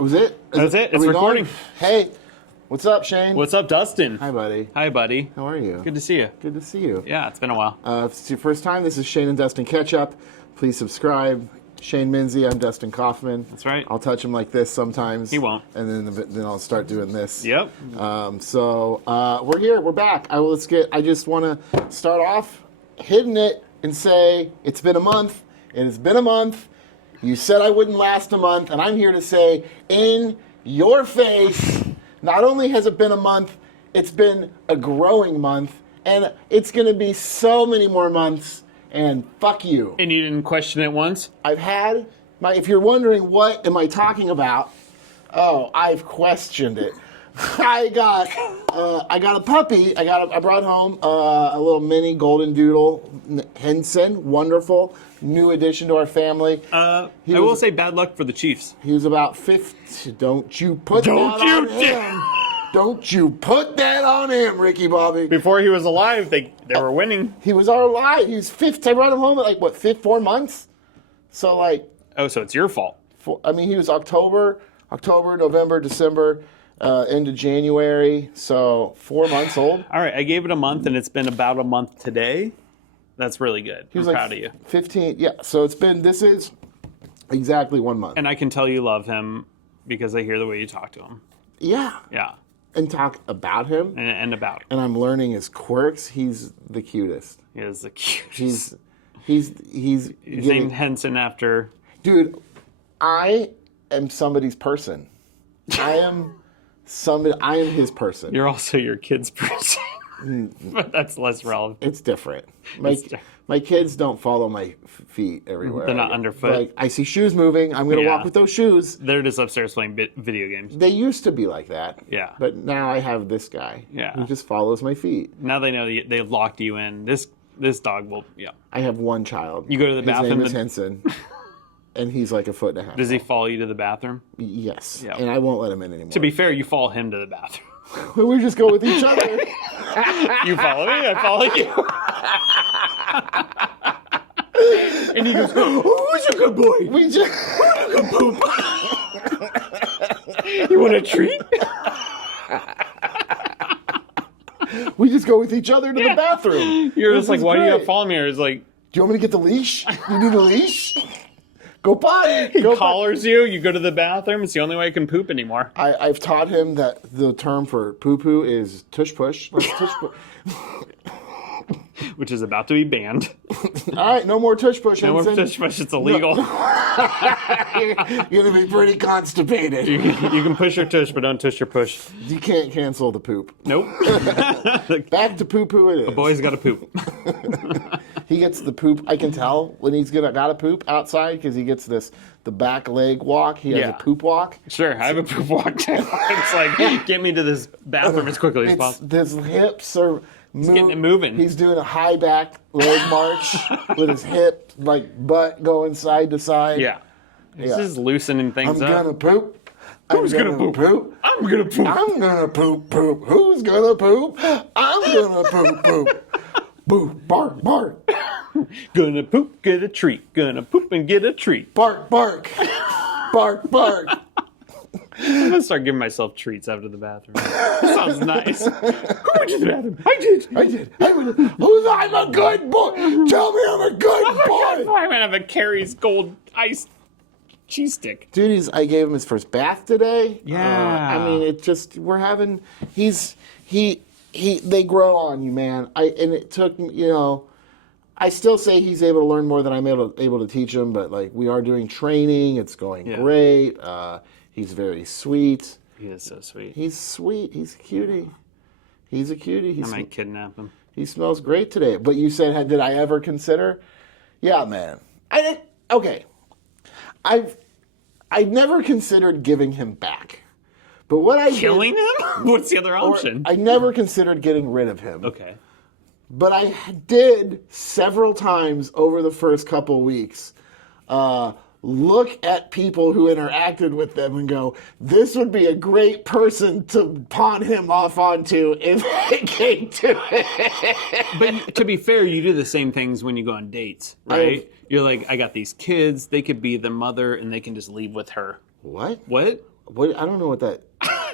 Was it? That's it. It's recording. Going? Hey, what's up, Shane? What's up, Dustin? Hi, buddy. Hi, buddy. How are you? Good to see you. Good to see you. Yeah, it's been a while. If it's your first time, this is Shane and Dustin Ketchup. Please subscribe. Shane Minsey, I'm Dustin Kaufman. That's right. I'll touch him like this sometimes. He won't. And then I'll start doing this. Yep. We're here. We're back. I just want to start off hitting it and say it's been a month. It has been a month. You said I wouldn't last a month, and I'm here to say, in your face, not only has it been a month, it's been a growing month, and it's going to be so many more months, and fuck you. And you didn't question it once? If you're wondering what am I talking about, I've questioned it. I got a puppy. I brought home a little mini golden doodle, Henson, wonderful, new addition to our family. I will say bad luck for the Chiefs. He was about 50. Don't you put that on him. Don't you put that on him, Ricky Bobby. Before he was alive, they were winning. He was alive. He was 50. I brought him home at 4 months? So so it's your fault. He was October, November, December, into January, so 4 months old. All right, I gave it a month, and it's been about a month today. That's really good. I'm proud of you. 15, yeah, so this is exactly 1 month. And I can tell you love him because I hear the way you talk to him. Yeah. Yeah. And talk about him. And about him. And I'm learning his quirks. He's the cutest. He is the cutest. He's named Henson after... Dude, I am somebody's person. I am his person. You're also your kid's person. But that's less relevant. It's different. My kids don't follow my feet everywhere. They're not underfoot. I see shoes moving. I'm going to walk with those shoes. They're just upstairs playing video games. They used to be like that. Yeah. But now I have this guy. Yeah. Who just follows my feet. Now they know they locked you in. This dog will, yeah. I have one child. You go to the bathroom. His name is Henson. And he's like 1.5 feet. Does he follow you to the bathroom? Yes. Yep. And I won't let him in anymore. To be fair, you follow him to the bathroom. We just go with each other. You follow me, I follow you. And he goes, who's a good boy? Who's a good poop? You want a treat? We just go with each other to the bathroom. You're just like, why do you have to follow me? It's like, do you want me to get the leash? You need a leash? Go potty. He collars you. You go to the bathroom. It's the only way I can poop anymore. I've taught him that the term for poo-poo is tush push. Let's tush push. Which is about to be banned. All right, no more tush push. No more tush push. It's illegal. You're going to be pretty constipated. You can push your tush, but don't tush your push. You can't cancel the poop. Nope. Back to poo-poo it is. The boy's got to poop. He gets the poop. I can tell when he's got to poop outside because he gets the back leg walk. He has a poop walk. Sure, I have a poop walk too. It's like, get me to this bathroom as quickly as possible. His hips are getting it moving. He's doing a high back leg march with his hip, butt going side to side. Yeah. He's just loosening things up. I'm gonna poop. Who's gonna poop? I'm gonna poop. I'm gonna poop. Who's gonna poop? I'm gonna poop. Boop, bark, bark. Gonna poop, get a treat. Gonna poop and get a treat. Bark, bark. Bark, bark. I'm gonna start giving myself treats after the bathroom. That sounds nice. Who went to the bathroom? I did. I'm a good boy. Tell me I'm a good boy. I'm gonna have a Carrie's Gold Iced cheese stick. Dude, I gave him his first bath today. Yeah. They grow on you, man. And it took, I still say he's able to learn more than I'm able to teach him, but we are doing training. It's going great. He's very sweet. He is so sweet. He's sweet. He's a cutie. He's a cutie. I might kidnap him. He smells great today. But you said, did I ever consider? Yeah, man. Okay. I've never considered giving him back. But what I Killing him? What's the other option? I never considered getting rid of him. Okay. But I did several times over the first couple weeks look at people who interacted with them and go, this would be a great person to pawn him off onto if it came to it. But to be fair, you do the same things when you go on dates, right? You're like, I got these kids, they could be the mother and they can just leave with her. What? What? What? I don't know what that.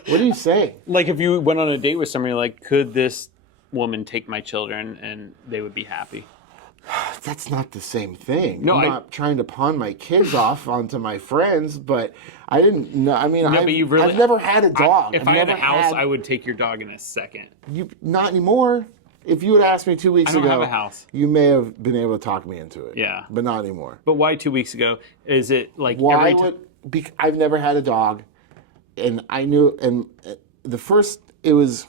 What do you say? Like if you went on a date with somebody, like, could this woman take my children and they would be happy? That's not the same thing. No, I'm not trying to pawn my kids off onto my friends, but I didn't know. I mean, but you've really, I've never had a dog. If I had a house, I would take your dog in a second. Not anymore. If you had asked me 2 weeks ago, I don't have a house. You may have been able to talk me into it. Yeah. But not anymore. But why 2 weeks ago? Is it like Why I've never had a dog, and I knew, and it was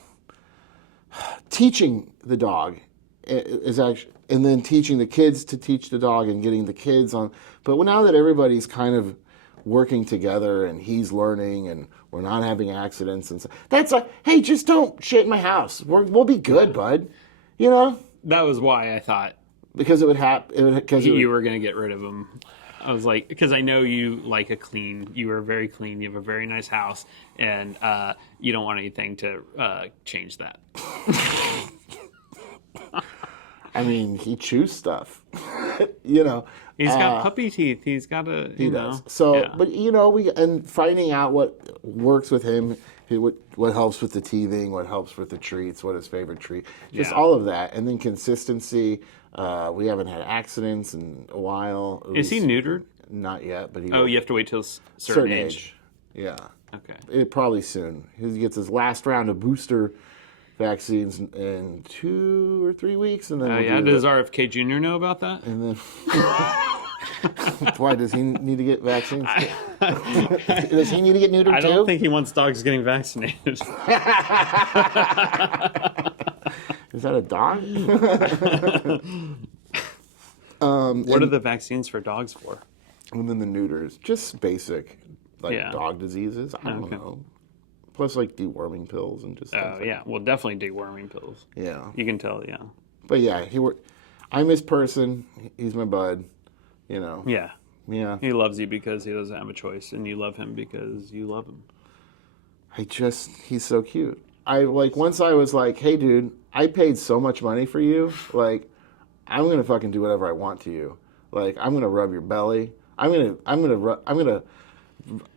teaching the dog is actually, and then teaching the kids to teach the dog and getting the kids on. But now that everybody's kind of working together and he's learning and we're not having accidents and stuff, that's like, hey, just don't shit in my house. We'll be good, bud. You know? That was why I thought. Because it would happen. Because you were going to get rid of him. I was like, because I know you like you were very clean, you have a very nice house, and you don't want anything to change that. I mean, he chews stuff, you know. He's got puppy teeth. He's got a, he does. So, yeah. But you know, and finding out what works with him, what helps with the teething, what helps with the treats, what his favorite treat, just all of that, and then consistency. We haven't had accidents in a while. Is he neutered? Not yet, but he. Oh, you have to wait till a certain age. Yeah. Okay. Probably soon. He gets his last round of booster vaccines in 2 or 3 weeks, and then. Does RFK Jr. know about that? And then. Why does he need to get vaccines? Does he need to get neutered too? I don't think he wants dogs getting vaccinated. Is that a dog? What are the vaccines for dogs for? And then the neuters, just basic, dog diseases. I don't know. Plus, like deworming pills and just. Oh yeah, well, definitely deworming pills. Yeah, you can tell. Yeah. But yeah, I'm his person. He's my bud. You know. Yeah. Yeah. He loves you because he doesn't have a choice, and you love him because you love him. He's so cute. Once I was like, hey, dude, I paid so much money for you. Like, I'm gonna fucking do whatever I want to you. Like, I'm gonna rub your belly. I'm gonna.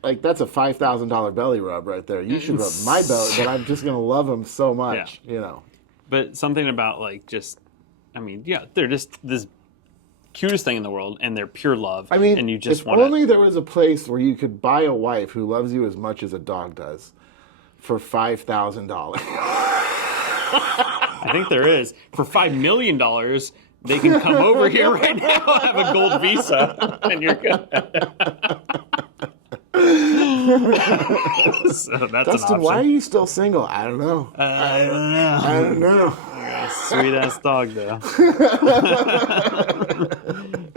Like, that's a $5,000 belly rub right there. You should rub my belly, but I'm just gonna love him so much. Yeah. You know. But something about they're just this cutest thing in the world, and they're pure love. I mean, and you just want. Only there was a place where you could buy a wife who loves you as much as a dog does. For $5,000. I think there is. For $5 million, they can come over here right now, have a gold visa, and you're good. So that's Dustin, why are you still single? I don't know. I don't know. I don't know. Sweet ass dog, though.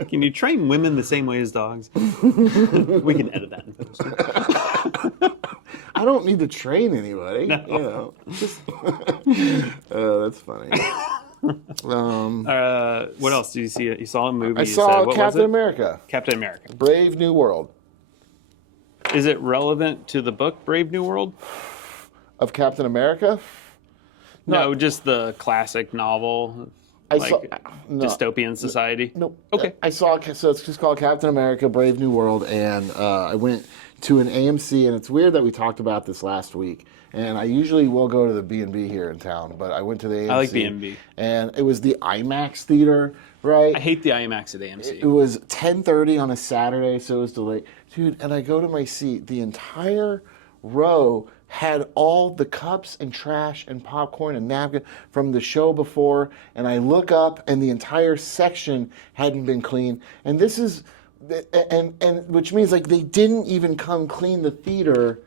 Can you train women the same way as dogs? We can edit that in post. I don't need to train anybody. No. You know, just that's funny. What else did you see? You saw a movie. I saw Captain America. Captain America. Brave New World. Is it relevant to the book Brave New World? Of Captain America? No, just the classic novel. Dystopian society. No. Okay. I saw. So it's just called Captain America: Brave New World, and I went to an AMC, and it's weird that we talked about this last week. And I usually will go to the B&B here in town, but I went to the AMC. I like B&B. And it was the IMAX theater, right? I hate the IMAX at AMC. It was 10:30 on a Saturday, so it was delayed. Dude, and I go to my seat. The entire row had all the cups and trash and popcorn and napkin from the show before, and I look up, and the entire section hadn't been cleaned. And this is, and which means like they didn't even come clean the theater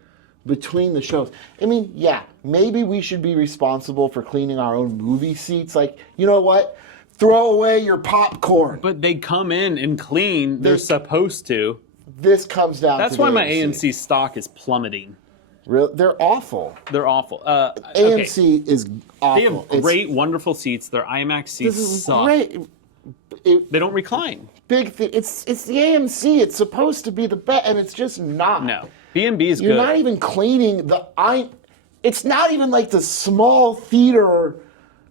between the shows. I mean, yeah, maybe we should be responsible for cleaning our own movie seats. Like, you know what? Throw away your popcorn. But they come in and clean. They're supposed to. This comes down. That's to why my AMC stock is plummeting. Really? They're awful. They're awful. AMC is awful. They have great, wonderful seats. Their IMAX seats suck. Great. They don't recline. Big thing. It's the AMC. It's supposed to be the best, and it's just not. No. B&B is good. You're not even cleaning It's not even like the small theater,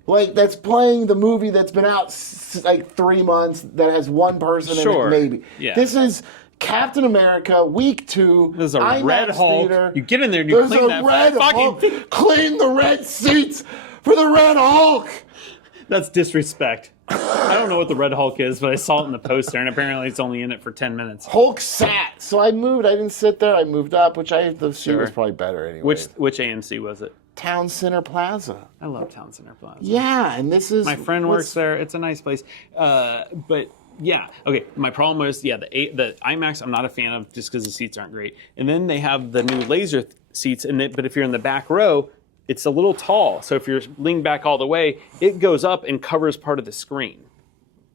like that's playing the movie that's been out like 3 months that has one person in it, maybe. Yeah. This is Captain America, week 2. There's a IMAX Red Hulk. Theater. You get in there and you There's clean a that Red fucking Hulk. thing. Clean the red seats for the Red Hulk. That's disrespect. I don't know what the Red Hulk is, but I saw it in the poster, and apparently it's only in it for 10 minutes. Hulk sat. So I moved. I didn't sit there. I moved up, the seat was probably better anyway. Which AMC was it? Town Center Plaza. I love Town Center Plaza. Yeah, and this is... My friend works there. It's a nice place. But yeah, okay. My problem was, the IMAX I'm not a fan of just because the seats aren't great. And then they have the new laser seats, but if you're in the back row, it's a little tall. So if you're leaned back all the way, it goes up and covers part of the screen,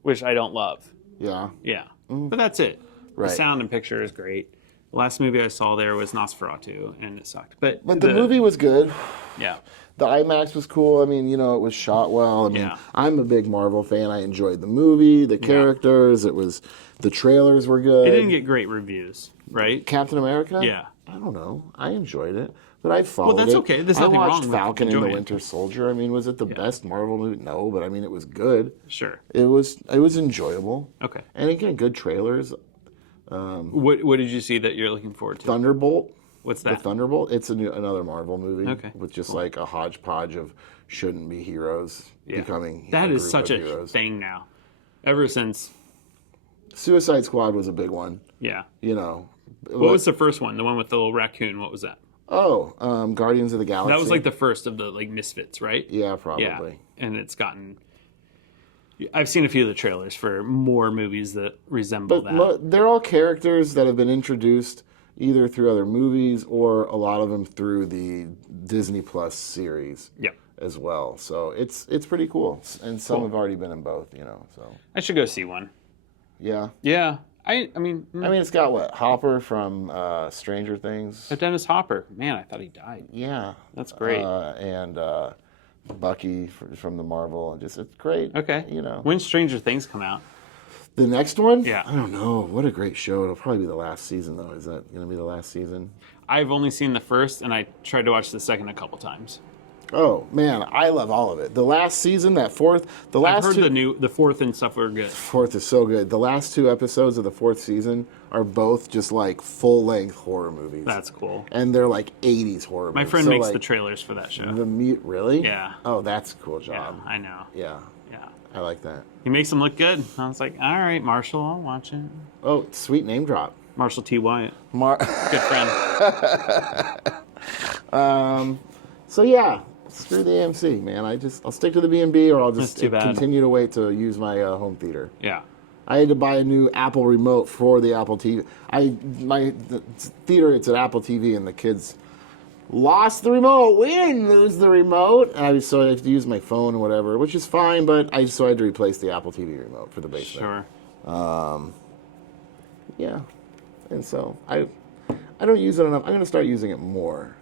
which I don't love. Yeah. Yeah. But that's it. Right. The sound and picture is great. The last movie I saw there was Nosferatu, and it sucked. But the movie was good. Yeah. The IMAX was cool. I mean, it was shot well. I mean, Yeah. I'm a big Marvel fan. I enjoyed the movie, the characters. The trailers were good. It didn't get great reviews, right? Captain America? Yeah. I don't know. I enjoyed it. But I followed it. Well, that's okay. There's nothing I wrong watched with Falcon and the enjoying it. Winter Soldier. I mean, was it the best Marvel movie? No, but I mean, it was good. Sure. It was enjoyable. Okay. And again, good trailers. What did you see that you're looking forward to? Thunderbolt. What's The that? Thunderbolt. It's another Marvel movie. Okay. With just like a hodgepodge of shouldn't be heroes becoming That a is group such of a heroes. thing now. Ever since, Suicide Squad was a big one. yeah. What was the first one? The one with the little raccoon. What was that? Guardians of the Galaxy. That was like the first of the Misfits, right? Yeah, probably. Yeah. And it's gotten. I've seen a few of the trailers for more movies that resemble that. They're all characters that have been introduced either through other movies or a lot of them through the Disney Plus series Yep. as well. So it's pretty cool. And some have already been in both, so. I should go see one. Yeah. Yeah. I mean, it's got what? Hopper from Stranger Things. Dennis Hopper. Man, I thought he died. Yeah. That's great. And Bucky from the Marvel. It's great. Okay. When Stranger Things come out? The next one? Yeah. I don't know. What a great show. It'll probably be the last season, though. Is that going to be the last season? I've only seen the first, and I tried to watch the second a couple times. Oh, man. I love all of it. The last season, that fourth. I've heard the fourth and stuff were good. Fourth is so good. The last 2 episodes of the 4th season are both just like full-length horror movies. That's cool. And they're like 80s horror movies. My friend makes the trailers for that show. Really? Yeah. Oh, that's a cool Yeah, job. I know. Yeah. Yeah. I like that. He makes them look good. I was like, all right, Marshall, I'll watch it. Oh, sweet name drop. Marshall T. Wyatt. Good friend. So yeah, screw the AMC, man. I'll stick to the B&B, or I'll just That's too bad. continue to wait to use my home theater. Yeah. I had to buy a new Apple remote for the Apple TV. The theater, it's an Apple TV, and the kids lost the remote. We didn't lose the remote. And so I have to use my phone or whatever, which is fine, but I had to replace the Apple TV remote for the basement. Sure. Yeah. And so I don't use it enough. I'm going to start using it more.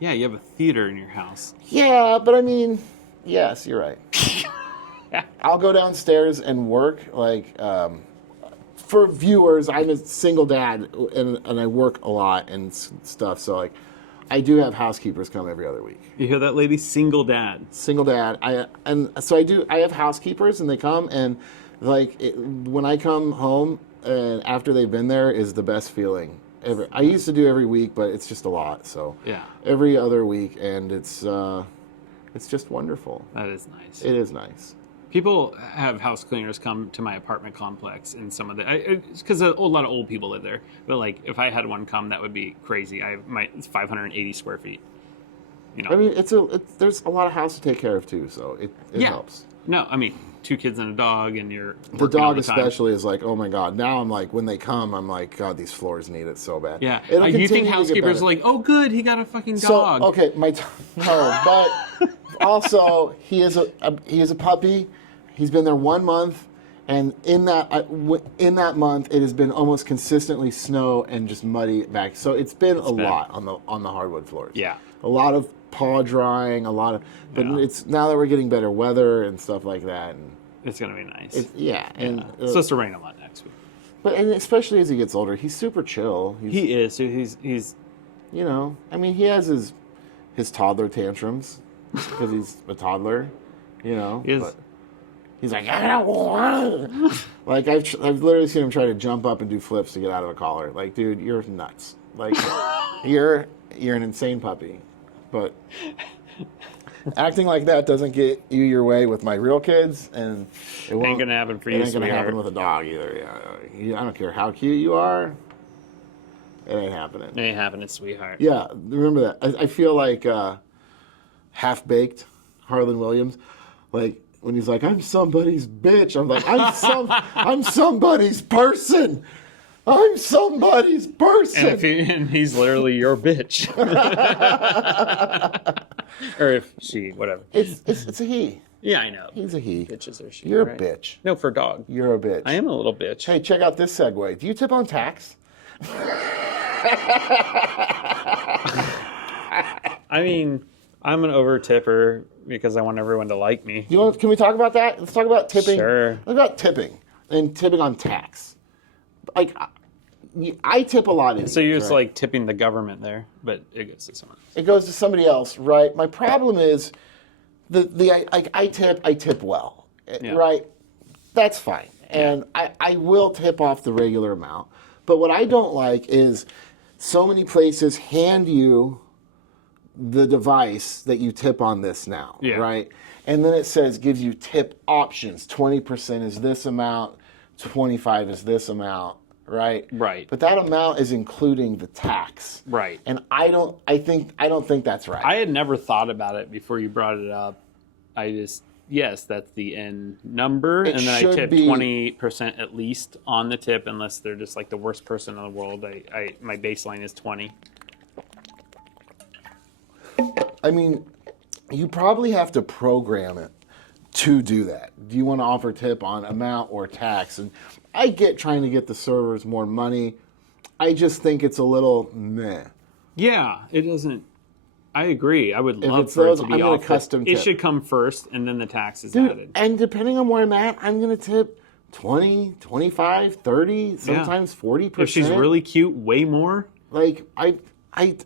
Yeah, you have a theater in your house. Yeah, but I mean, yes, you're right. I'll go downstairs and work. For viewers, I'm a single dad, and I work a lot and stuff. So I do have housekeepers come every other week. You hear that, lady? Single dad. Single dad. I have housekeepers, and they come, and when I come home and after they've been there is the best feeling ever. I used to do every week, but it's just a lot. So Yeah. every other week, and it's just wonderful. That is nice. It is nice. People have house cleaners come to my apartment complex, and some of because a lot of old people live there. But if I had one come, that would be crazy. It's 580 square feet. I mean, there's a lot of house to take care of too, so it helps. No, I mean 2 kids and a dog, and you're The working all dog the time. especially is like, oh my god. Now I'm like, when they come, I'm like, God, these floors need it so bad. Yeah. It'll You continue think to get housekeepers better. are like, oh, good, he got a fucking So dog. okay, no, but also he is a puppy. He's been there 1 month, and in that month it has been almost consistently snow and just muddy back. So it's been a lot on the hardwood floors. Yeah. A lot of paw drying, but it's now that we're getting better weather and stuff like that, and It's gonna be nice. it's supposed to rain a lot next week. and especially as he gets older, he's super chill. He is. He's. I mean, he has his toddler tantrums because he's a toddler, He is. but He's like, I don't want. Like I've literally seen him try to jump up and do flips to get out of a collar. Like, dude, you're nuts. Like, you're an insane puppy. But acting like that doesn't get you your way with my real kids, and it Ain't gonna happen for you. It ain't gonna happen with a dog either. Yeah, I don't care how cute you are. It ain't happening. It ain't happening, sweetheart. Yeah, remember that. I feel like Half Baked, Harlan Williams, like when he's like, "I'm somebody's bitch." I'm like, I'm somebody's person. I'm somebody's person. And he's literally your bitch. Or if she, whatever. It's a he. Yeah, I know. He's a he. Bitches are she. You're right? a bitch. No, for dog. You're a bitch. I am a little bitch. Hey, check out this segue. Do you tip on tax? I mean, I'm an over tipper because I want everyone to like me. Can we talk about that? Let's talk about tipping. Sure. Let's talk about tipping and tipping on tax. Like, I tip a lot in. So you're just like tipping the government there, but it goes to someone else. It goes to somebody else, right? My problem is I tip well, Yeah. right? That's fine, and I will tip off the regular amount. But what I don't like is so many places hand you the device that you tip on this now, right? And then it gives you tip options. 20% is this amount, 25 is this amount, right? Right. But that amount is including the tax. Right. And I don't think that's right. I had never thought about it before you brought it up. Yes, that's the end number, and then I tip 20% at least on the tip, unless they're just like the worst person in the world. My baseline is 20. I mean, you probably have to program it to do that. Do you want to offer tip on amount or tax? And I get trying to get the servers more money. I just think it's a little meh. Yeah, it doesn't. I agree. I would love for it to be I'm off. a custom tip. It should come first, and then the tax is Dude, added. and depending on where I'm at, I'm going to tip 20, 25, 30, sometimes 40%. If she's really cute, way more. Like, I'm going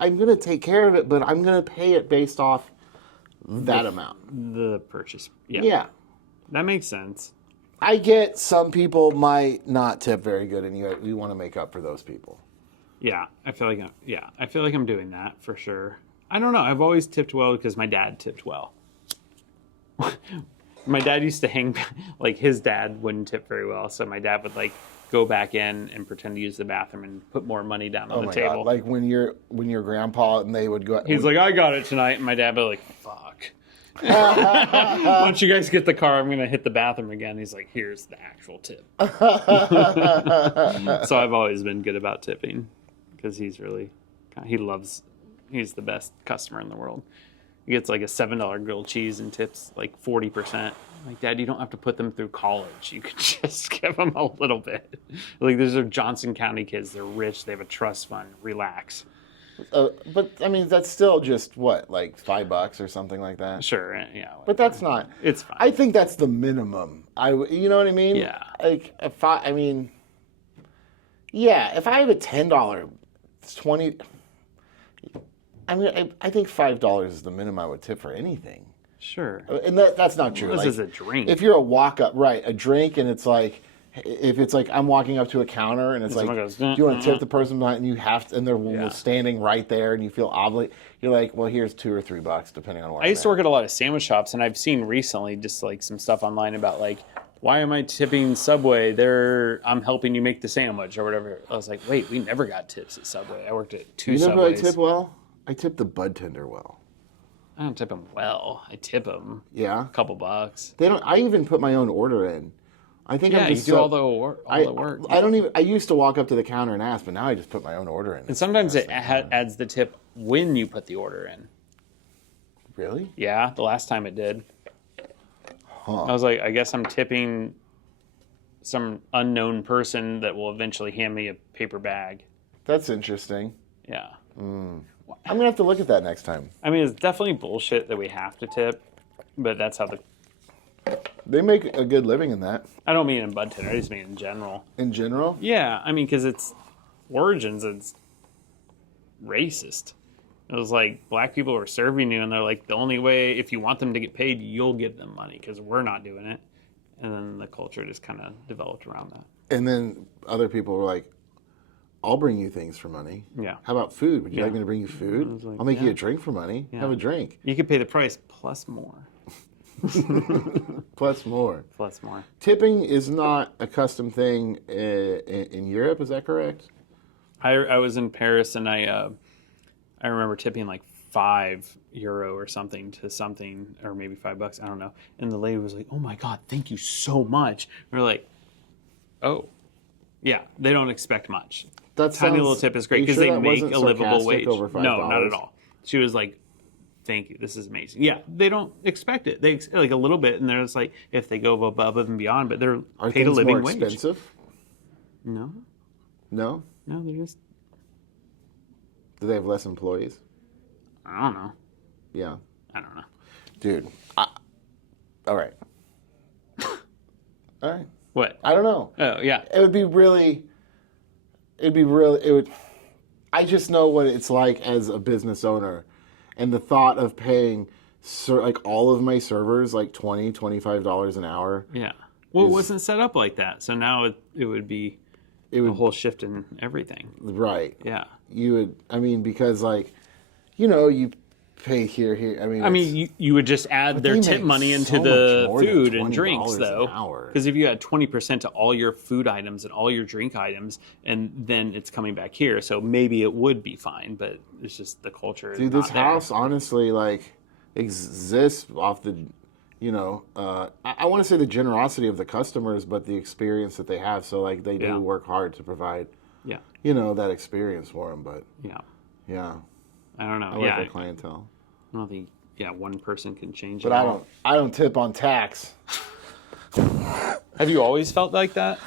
to take care of it, but I'm going to pay it based off that amount. The purchase. Yeah. Yeah. That makes sense. I get some people might not tip very good, and you want to make up for those people. Yeah, I feel like I'm doing that for sure. I don't know. I've always tipped well because my dad tipped well. My dad used to hang, like his dad wouldn't tip very well, so my dad would like go back in and pretend to use the bathroom and put more money down on the table. God. Like when your grandpa and they would go. He's like, I got it tonight, and my dad would be like, fuck. Once you guys get the car, I'm gonna hit the bathroom again. He's like, here's the actual tip. So I've always been good about tipping because he's the best customer in the world. He gets like a $7 grilled cheese and tips like 40%. Like, Dad, you don't have to put them through college. You could just give them a little bit. Like, these are Johnson County kids. They're rich. They have a trust fund. Relax. But I mean, that's still just what, like $5 or something like that. Sure, yeah. Whatever. But that's not. It's fine. I think that's the minimum. You know what I mean? Yeah. Like if I have a $10, it's 20. I mean, I think $5 is the minimum I would tip for anything. Sure. And that's not true. This like, is a drink. If you're a walk-up, right, a drink, and it's like, if it's like I'm walking up to a counter and it's like, goes, do you want to tip the person behind, and you have to, and they're standing right there, and you feel obligated. You're like, well, here's $2 or $3, depending on where. I used to work at a lot of sandwich shops, and I've seen recently just like some stuff online about like, why am I tipping Subway? I'm helping you make the sandwich or whatever. I was like, wait, we never got tips at Subway. I worked at 2 Subways. You know who I tip well? I tip the bud tender well. I don't tip them well. I tip them. Yeah. A couple bucks. They don't. I even put my own order in. I think I'm just you do all the work. I don't even. I used to walk up to the counter and ask, but now I just put my own order in. And sometimes it adds the tip when you put the order in. Really? Yeah, the last time it did. Huh. I was like, I guess I'm tipping some unknown person that will eventually hand me a paper bag. That's interesting. Yeah. I'm gonna have to look at that next time. I mean, it's definitely bullshit that we have to tip, but that's how They make a good living in that. I don't mean in bud tender. I just mean in general. In general? Yeah, I mean, because it's origins. It's racist. It was like black people were serving you, and they're like, the only way, if you want them to get paid, you'll give them money because we're not doing it. And then the culture just kind of developed around that. And then other people were like, I'll bring you things for money. Yeah. How about food? Would you Yeah. like me to bring you food? like, I'll make you yeah. a drink for money. Yeah. Have a drink. You could pay the price plus more. Plus more. Plus more. Tipping is not a custom thing in Europe, is that correct? I was in Paris, and I remember tipping like €5 or something to something, or maybe $5, I don't know. And the lady was like, "Oh my God, thank you so much." We were like, "Oh, yeah." They don't expect much. That Tiny little tip is great because sure they that make wasn't a livable sarcastic wage. over $5? No, not at all. She was like, "Thank you. This is amazing." Yeah, they don't expect it. They like a little bit, and they're just like, if they go above and beyond, but they're Are paid a things living more wage. expensive? No, No? they're just, Do they have less employees? I don't know. Yeah. I don't know. Dude. All right. All right. What? I don't know. Oh yeah. It would I just know what it's like as a business owner, and the thought of paying like all of my servers like $25 an hour. Yeah. Well, it wasn't set up like that, so now it would be a whole shift in everything. Right. Yeah. You would, I mean, because like, you pay here. I mean, you would just add their they tip make money into so the much more than food and $20 drinks, an though. hour. Because if you add 20% to all your food items and all your drink items, and then it's coming back here, so maybe it would be fine, but it's just the culture is dude, not this there. house honestly like exists off the, I want to say the generosity of the customers, but the experience that they have. So like they do Yeah. work hard to provide, Yeah. that experience for them. But Yeah. yeah, I don't know. I like Yeah. their clientele. I don't think, one person can change But it. all. I don't tip on tax. Have you always felt like that?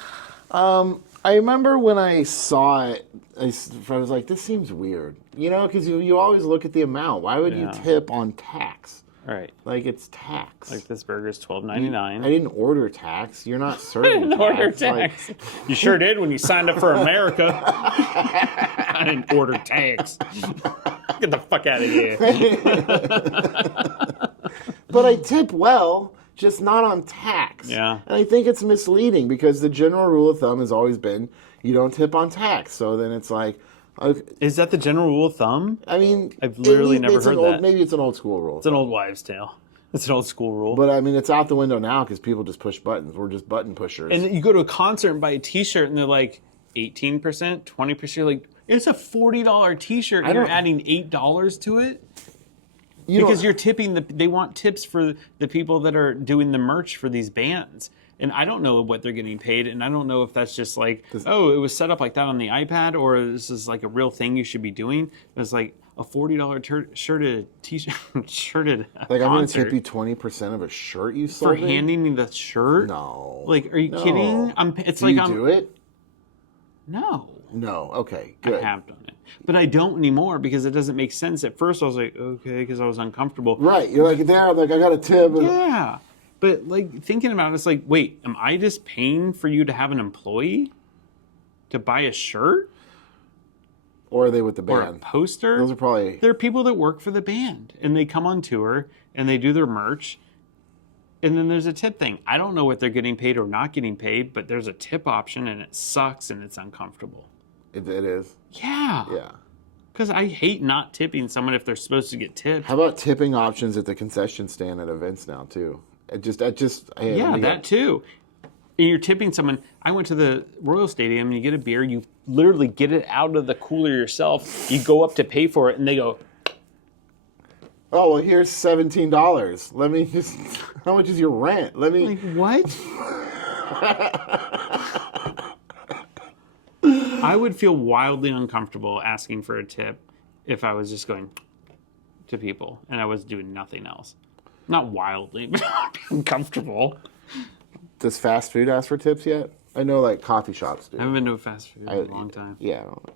I remember when I saw it, I was like, this seems weird. Because you always look at the amount. Why would you Yeah. tip on tax? All right. Like, it's tax. Like this burger's I $12.99. didn't order tax. You're not serving didn't order tax. tax. Like, You sure did when you signed up for America. I didn't order tax. Get the fuck out of here. but I tip well, just not on tax. Yeah. And I think it's misleading because the general rule of thumb has always been you don't tip on tax. So then it's like, Is that the general rule of thumb? I mean, I've literally never heard that. Maybe it's an old school rule. It's an old wives' tale. It's an old school rule. But I mean, it's out the window now because people just push buttons. We're just button pushers. And then you go to a concert and buy a T-shirt, and they're like 18%, 20%. You're like, it's a $40 T-shirt, and you're adding $8 to it because you're tipping they want tips for the people that are doing the merch for these bands. And I don't know what they're getting paid, and I don't know if that's just like, it was set up like that on the iPad, or this is like a real thing you should be doing. It's like a $40 shirted T-shirt, shirted like, I'm going to concert tip you 20% of a shirt you sold for me? handing me the shirt. No. Like, are you No. kidding? Do you do it? No. No. Okay, good. I have done it, but I don't anymore because it doesn't make sense. At first, I was like, okay, because I was uncomfortable. Right. You're like, there, like, I got a tip. And Yeah. But like thinking about it, it's like, wait, am I just paying for you to have an employee to buy a shirt Or are they with the or a band? poster? Those are probably... There are people that work for the band and they come on tour and they do their merch. And then there's a tip thing. I don't know what they're getting paid or not getting paid, but there's a tip option and it sucks and it's uncomfortable. It is? Yeah. Yeah. Because I hate not tipping someone if they're supposed to get tipped. How about tipping options at the concession stand at events now, too? Yeah, that too. And you're tipping someone. I went to the Royal Stadium and you get a beer. You literally get it out of the cooler yourself. You go up to pay for it and they go, oh, well, here's $17. Let me just... How much is your rent? Let me... like, what? I would feel wildly uncomfortable asking for a tip if I was just going to people and I was doing nothing else. Not wildly, but uncomfortable. Does fast food ask for tips yet? I know, like, coffee shops do. I haven't been to a fast food in a long time. Yeah, I don't know.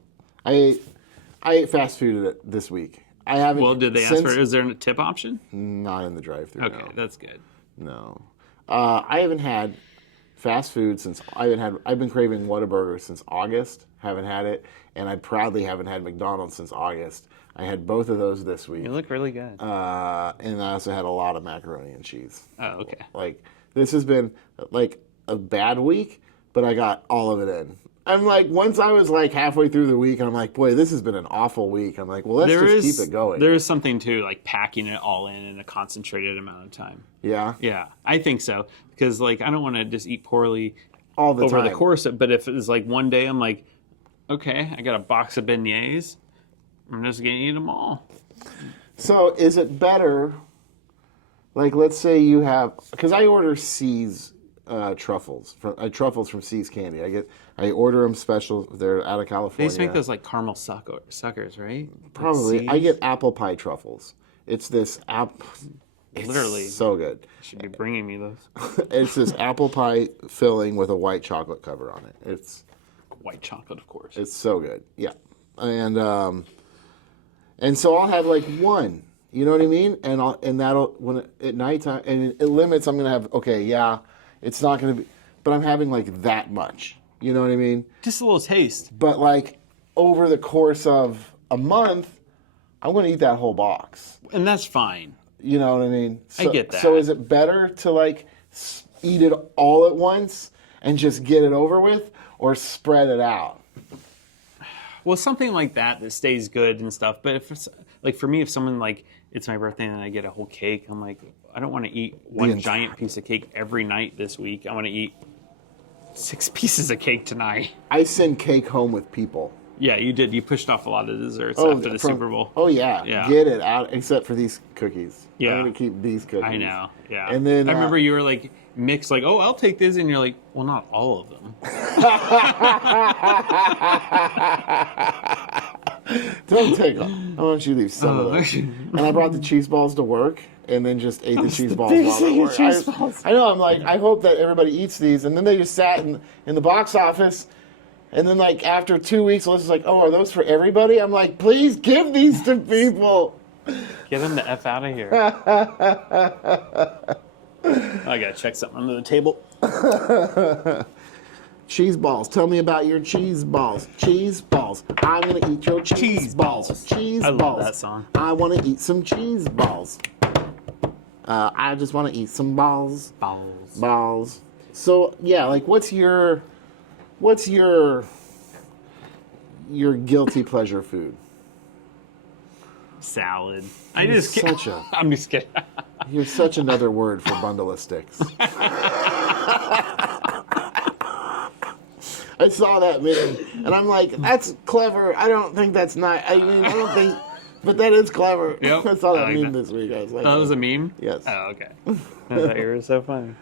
I ate fast food this week. I haven't... Well, did they ask for it? Is there a tip option? Not in the drive-thru, Okay, no. that's good. No. I haven't had fast food since I've been craving Whataburger since August. Haven't had it, and I proudly haven't had McDonald's since August. I had both of those this week. You look really good. And I also had a lot of macaroni and cheese. Oh, okay. Like, this has been like a bad week, but I got all of it in. I'm like, once I was like halfway through the week, and I'm like, boy, this has been an awful week. I'm like, well, let's just keep it going. There is something to like packing it all in a concentrated amount of time. Yeah? Yeah, I think so. Because like I don't want to just eat poorly All the over time. the course of, but if it's like one day I'm like, okay, I got a box of beignets, I'm just gonna eat them all. So is it better, like let's say you have, because I order C's truffles, truffles from C's Candy. I order them special, they're out of They California. used to make those like caramel suckers, right? Probably. Like I get apple pie truffles. It's this it's Literally. so good. You should be bringing me those. It's this apple pie filling with a white chocolate cover on it. White chocolate, of course. It's so good. Yeah. And so I'll have like one, you know what I mean? And that'll, at nighttime, and it limits, I'm going to have, okay, yeah, it's not going to be, but I'm having like that much, you know what I mean? Just a little taste. But like over the course of a month, I'm going to eat that whole box. And that's fine. You know what I mean? I get that. So is it better to like eat it all at once and just get it over with, or spread it out? Well, something like that stays good and stuff. But if it's like for me, if someone like it's my birthday and I get a whole cake, I'm like, I don't want to eat one giant piece of cake every night this week. I want to eat 6 pieces of cake tonight. I send cake home with people. Yeah, you did. You pushed off a lot of desserts after the Super Bowl. Oh yeah. Get it out, except for these cookies. Yeah. I'm gonna keep these cookies. I know. Yeah. And then I remember you were like mixed, like, oh, I'll take this, and you're like, well, not all of them. Don't take them. I want you to leave some of those. And I brought the cheese balls to work, and then just ate the cheese balls while they were. I know. I'm like, I hope that everybody eats these, and then they just sat in the box office. And then, like, after 2 weeks, Alyssa's like, oh, are those for everybody? I'm like, please give these to people. Get them the F out of here. I got to check something under the table. Cheese balls. Tell me about your cheese balls. Cheese balls. I'm going to eat your cheese balls. Cheese balls. I love that song. I want to eat some cheese balls. I just want to eat some balls. Balls. So, yeah, like, what's your guilty pleasure food? Salad. I'm just kidding. You're such another word for bundle of sticks. I saw that meme, and I'm like, that's clever. I don't think that's not. I mean, I don't think, but that is clever. Yep. I saw that meme this week. I was like, that was a meme? Yes. Oh, okay. I thought you were so funny.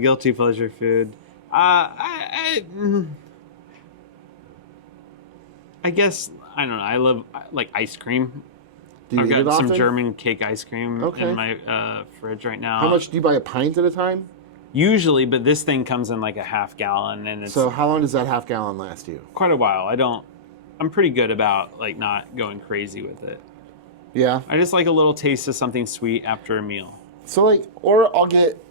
Guilty pleasure food. I guess, I don't know. I love like ice cream. Do you I've eat it got some often? German cake ice cream in my fridge right now. How much do you buy a pint at a time? Usually, but this thing comes in like a half gallon, and it's So how long does that half gallon last you? quite a while. I'm pretty good about like not going crazy with it. Yeah. I just like a little taste of something sweet after a meal. So like, or I'll get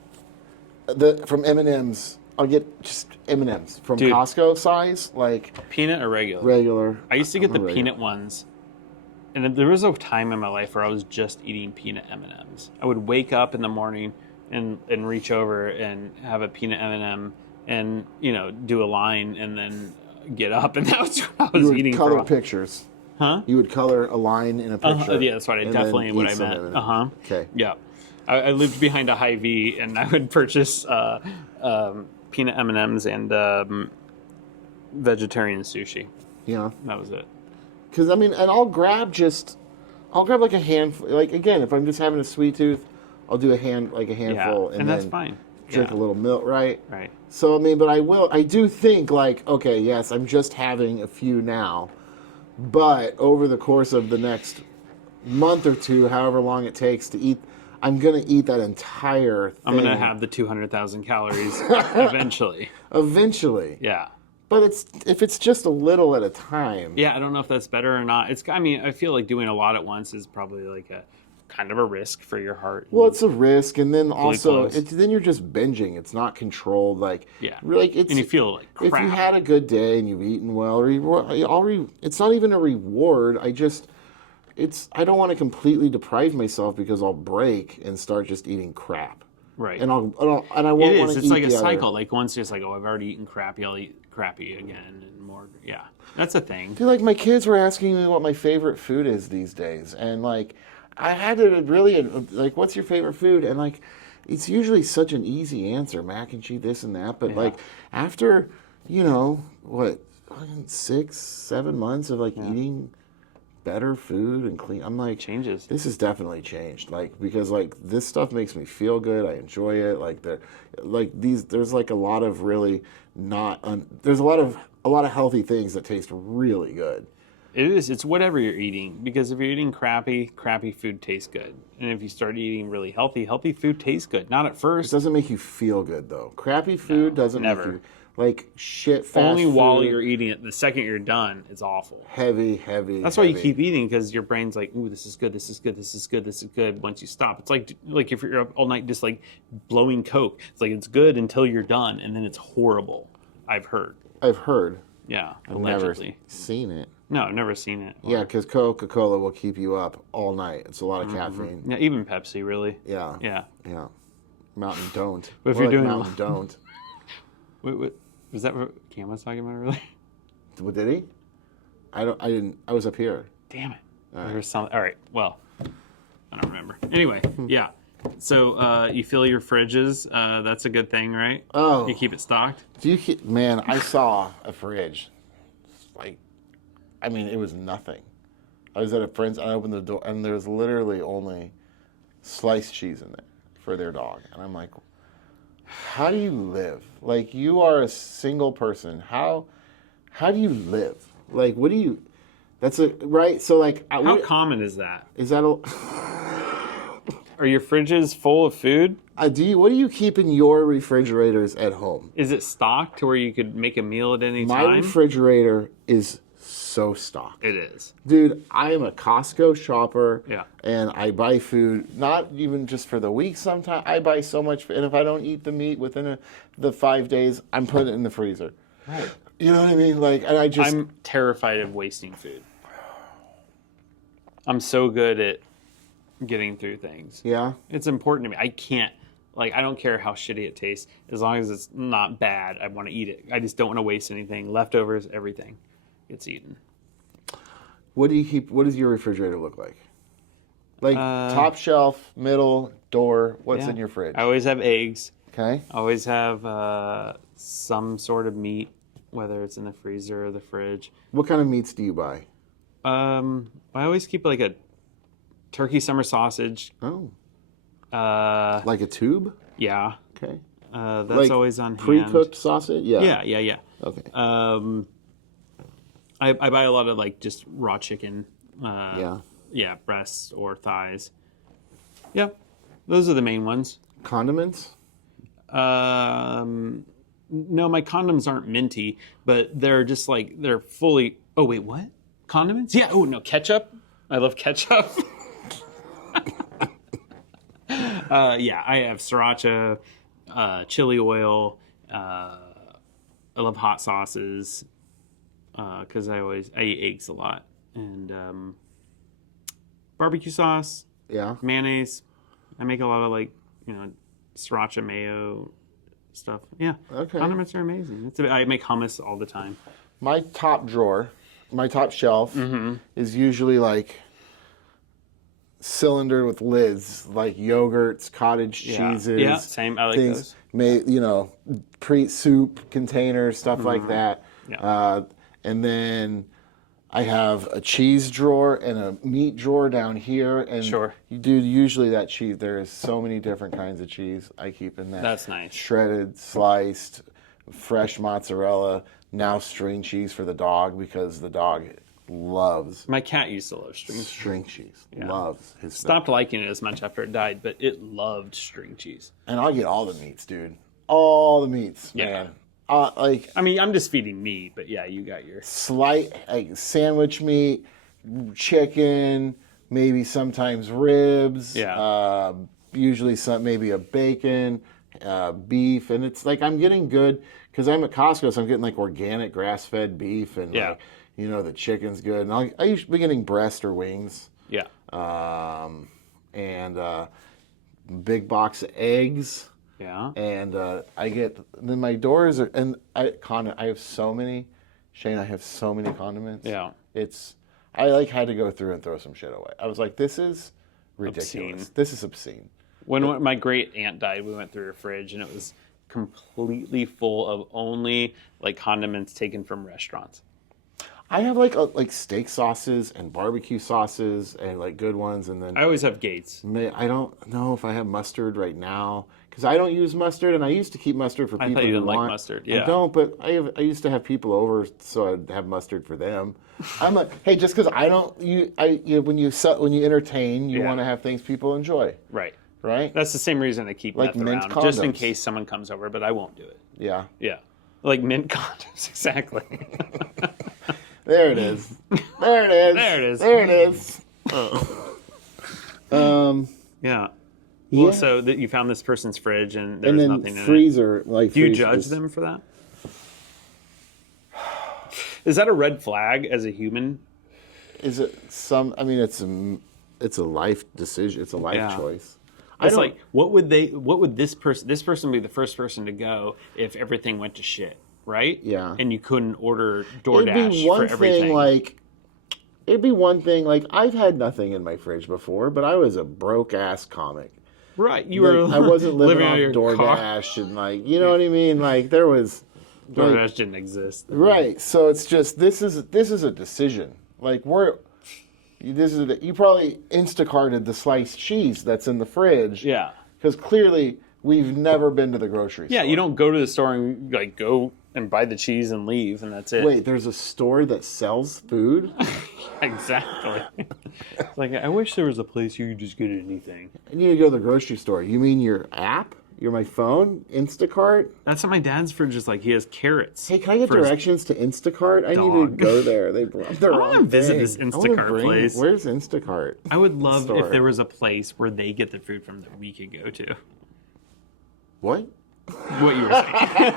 from M&M's. I'll get just M&M's from Costco size, like Peanut or regular? regular. I used to get the peanut ones. And there was a time in my life where I was just eating peanut M&Ms. I would wake up in the morning and reach over and have a peanut M&M and, do a line and then get up. And that was what I was eating for a color while. pictures. Huh? You would color a line in a picture. Yeah, that's right. Definitely what I meant. M&Ms. Okay. Yeah. I lived behind a Hy-Vee, and I would purchase peanut M&Ms and vegetarian sushi. Yeah. That was it. Because, I mean, and I'll grab like a handful. Like, again, if I'm just having a sweet tooth, I'll do a handful. Yeah, and that's then fine. Drink a little milk, right? Right. So, I mean, but I do think, like, okay, yes, I'm just having a few now. But over the course of the next month or two, however long it takes to eat, I'm going to eat that entire thing. I'm going to have the 200,000 calories eventually. Eventually. Yeah. But if it's just a little at a time. Yeah, I don't know if that's better or not. I feel like doing a lot at once is probably like kind of a risk for your heart. Well, it's a risk, and then also close. then you're just binging. It's not controlled. Like Yeah. it's, and you feel like crap. if you had a good day and you've eaten well, it's not even a reward. I don't want to completely deprive myself because I'll break and start just eating crap. Right. And I won't want to eat It's like a the cycle. other. Like once it's like, oh, I've already eaten crappy, I'll eat crappy again and more. Yeah, that's a thing. Dude, like my kids were asking me what my favorite food is these days, and like I had to really like, what's your favorite food? And like, it's usually such an easy answer, mac and cheese, this and that. But like after, what, 6-7 months of like eating better food and clean, I'm like, Changes. this has definitely changed. Like, because like this stuff makes me feel good. I enjoy it. Like there's like a lot of really there's a lot of healthy things that taste really good. It is. It's whatever you're eating. Because if you're eating crappy food tastes good. And if you start eating really healthy food tastes good. Not at It first. doesn't make you feel good though. Crappy food doesn't never. make you like shit. Fast Only while food, you're eating it. The second you're done, it's awful. heavy. That's why you keep eating, because your brain's like, ooh, this is good, this is good, this is good, this is good. Once you stop, it's like if you're up all night just like blowing Coke. It's like it's good until you're done, and then it's horrible. I've heard. Yeah, I've allegedly. never seen it. No, I've never seen it. Yeah, because Coca-Cola will keep you up all night. It's a lot of caffeine. Yeah, even Pepsi, really. Yeah. Yeah. Mountain don't. But if More you're doing Mountain don't. What was that what Cam was talking about earlier? What did he? I didn't. I was up here. Damn it. There was some. All right. Well, I don't remember. Anyway, yeah. So you fill your fridges. That's a good thing, right? Oh. You keep it stocked. Man, I saw a fridge. Like, I mean, it was nothing. I was at a friend's, and I opened the door, and there was literally only sliced cheese in there for their dog. And I'm like, how do you live? Like, you are a single person. How do you live? Like, what do you? Right. So like, How common is that? is that Are your fridges full of food? what do you keep in your refrigerators at home? Is it stocked to where you could make a meal at any My time? refrigerator is so stocked. It is. Dude, I am a Costco shopper. Yeah. And I buy food, not even just for the week sometimes. I buy so much, and if I don't eat the meat within the 5 days, I'm putting it in the freezer. Right. You know what I mean? Like, and I'm terrified of wasting food. I'm so good at getting through things. Yeah? It's important to me. I can't, I don't care how shitty it tastes. As long as it's not bad, I want to eat it. I just don't want to waste anything. Leftovers, everything gets eaten. What do you keep? What does your refrigerator look like? Like, top shelf, middle, door, what's Yeah. in your fridge? I always have eggs. Okay. I always have some sort of meat, whether it's in the freezer or the fridge. What kind of meats do you buy? I always keep like a turkey summer sausage. Oh. Uh, Like a tube? yeah. Okay. That's Like always on hand. Pre-cooked sausage? Yeah. Yeah. Okay. I buy a lot of just raw chicken. Yeah. Yeah, breasts or thighs. Yeah, those are the main ones. Condiments? No, my condoms aren't minty, but they're just they're fully. Oh wait, what? Condiments? Yeah. Oh no, ketchup. I love ketchup. Yeah, I have sriracha, chili oil. I love hot sauces because I eat eggs a lot, and barbecue sauce, Yeah. mayonnaise. I make a lot of sriracha mayo stuff. Yeah. Okay. Condiments are amazing. I make hummus all the time. My top drawer, my top shelf is usually cylinder with lids, like yogurts, cottage cheeses. Yeah, same. I like things those. Pre-soup containers, stuff like that. Yeah. And then I have a cheese drawer and a meat drawer down here. And Sure. Usually that cheese, there is so many different kinds of cheese I keep in that. That's nice. Shredded, sliced, fresh mozzarella, now string cheese for the dog because the dog loves My cat used to love string cheese. Loves his stuff. Stopped liking it as much after it died, but it loved string cheese. And I'll get all the meats, dude. All the meats, Yeah. man. I mean, I'm just feeding me, but yeah, you got your... Sandwich meat, chicken, maybe sometimes ribs. Yeah. Usually maybe a bacon, beef, and it's like I'm getting good because I'm at Costco, so I'm getting like organic grass-fed beef, and Yeah. like, the chicken's good. And I usually be getting breast or wings. Yeah. And big box of eggs. Yeah. And then my doors are, and I have so many, Shane, I have so many condiments. Yeah. I had to go through and throw some shit away. I was like, this is ridiculous. Obscene. This is obscene. When my great aunt died, we went through her fridge and it was completely full of only like condiments taken from restaurants. I have like steak sauces and barbecue sauces and like good ones, and then I always have Gates. I don't know if I have mustard right now because I don't use mustard, and I used to keep mustard for people. I thought you who didn't like want. mustard. Yeah. I don't, but I used to have people over, so I'd have mustard for them. I'm like, hey, just because I don't, when you entertain, you want to have things people enjoy, Right. right? That's the same reason I keep Like meth mint around, just in condoms. case someone comes over, but I won't do it. Yeah. Yeah. Like mint condoms, exactly. There it is. There it is. There it is. There it is. Yeah. Yeah. Well, so that you found this person's fridge and there And was then nothing in it. freezer, like Do you freezers. judge them for that? Is that a red flag as a human? Is it some? I mean, it's a life decision. It's a life Yeah. choice. It's like, what would this person be the first person to go if everything went to shit, right? Yeah. And you couldn't order It'd DoorDash be one for everything. thing like. It'd be one thing like I've had nothing in my fridge before, but I was a broke ass comic. Right. You were. Like, I wasn't living out off of your car. DoorDash and like what I mean. Like there was. DoorDash didn't exist. Right. So it's just this is a decision. Like you probably Instacarted the sliced cheese that's in the fridge. Yeah. Because clearly we've never been to the grocery store. Yeah, you don't go to the store and like go and buy the cheese and leave and that's it. Wait, there's a store that sells food? Exactly. It's like, I wish there was a place you could just get anything. I need to go to the grocery store. You mean your app? My phone? Instacart? That's what my dad's fridge is like. He has carrots. Hey, can I get for his- directions to Instacart? I need to dog. go there. They brought their I wanna own visit thing. this I wanna Instacart place. Where's Instacart? I would love store. if there was a place where they get the food from that we could go to. What? What you were saying.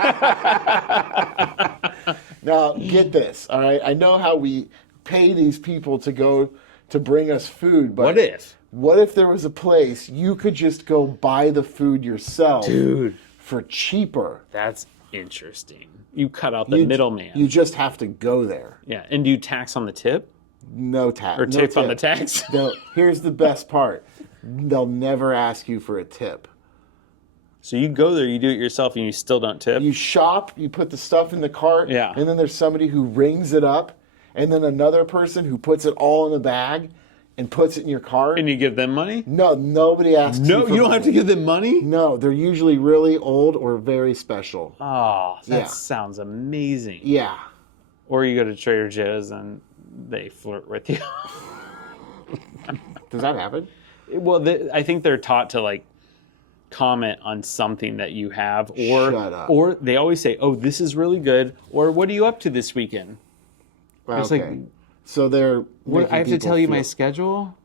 Now, get this, all right? I know how we pay these people to go to bring us food, but what if there was a place you could just go buy the food yourself Dude. for cheaper? That's interesting. You cut out the middleman. You just have to go there. Yeah. And do you tax on the tip? No tax. Or tip on the tax? No, here's the best part. They'll never ask you for a tip. So you go there, you do it yourself, and you still don't tip? You shop, you put the stuff in the cart, Yeah. and then there's somebody who rings it up, and then another person who puts it all in a bag and puts it in your cart. And you give them money? No, nobody asks No, for you don't money. have to give them money? No, they're usually really old or very special. Oh, that Yeah. sounds amazing. Yeah. Or you go to Trader Joe's and they flirt with you. Does that happen? Well, I think they're taught to like comment on something that you have, or Shut up. or they always say, "Oh, this is really good," or "What are you up to this weekend?" It's Okay. like, So they're. I have to tell you my schedule.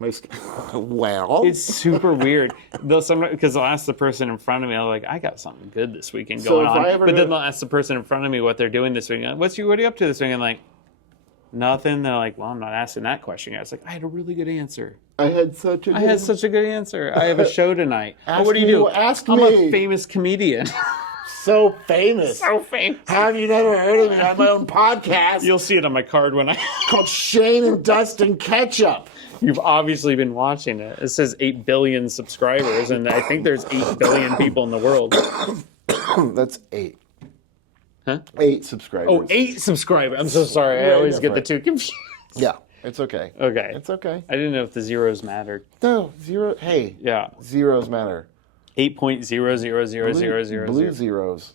Well. It's super weird. Because they'll ask the person in front of me, I'm like, I got something good this weekend So going if on. I ever But go- then they'll ask the person in front of me what they're doing this weekend. What are you up to this weekend? Like, nothing. They're like, well, I'm not asking that question yet. It's like, I had a really good answer. I had such a good answer. I have a show tonight. Ask What do you me, do? ask I'm me. a famous comedian. so famous. So famous. Have you never heard of me? I have my own podcast You'll see it on my card when I... called Shane and Dustin Ketchup. You've obviously been watching it. It says 8 billion subscribers, and I think there's 8 billion people in the world. That's 8. Huh? 8 subscribers. Oh, 8 subscribers. I'm so sorry. I Yeah, always you're get the fine. two confused. Yeah, it's okay. Okay. It's okay. I didn't know if the zeros mattered. No, 0. Hey, Yeah. zeros matter. 8.0000000. Blue zeros.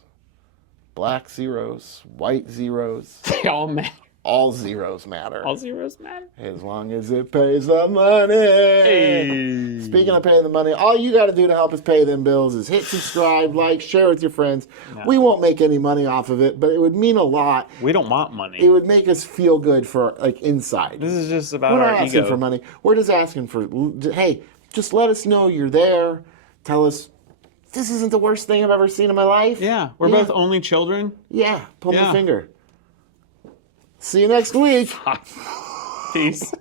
Black zeros. White zeros. They all matter. all zeros matter. All zeros matter. As long as it pays the money. Hey. Speaking of paying the money, all you got to do to help us pay them bills is hit subscribe, like, share with your friends. No. We won't make any money off of it, but it would mean a lot. We don't want money. It would make us feel good for, like, inside. This is just about We're our not asking ego. for money. We're just asking for, hey, just let us know you're there. Tell us, this isn't the worst thing I've ever seen in my life. Yeah, we're both only children. Yeah, pull Yeah. my finger. See you next week. Peace.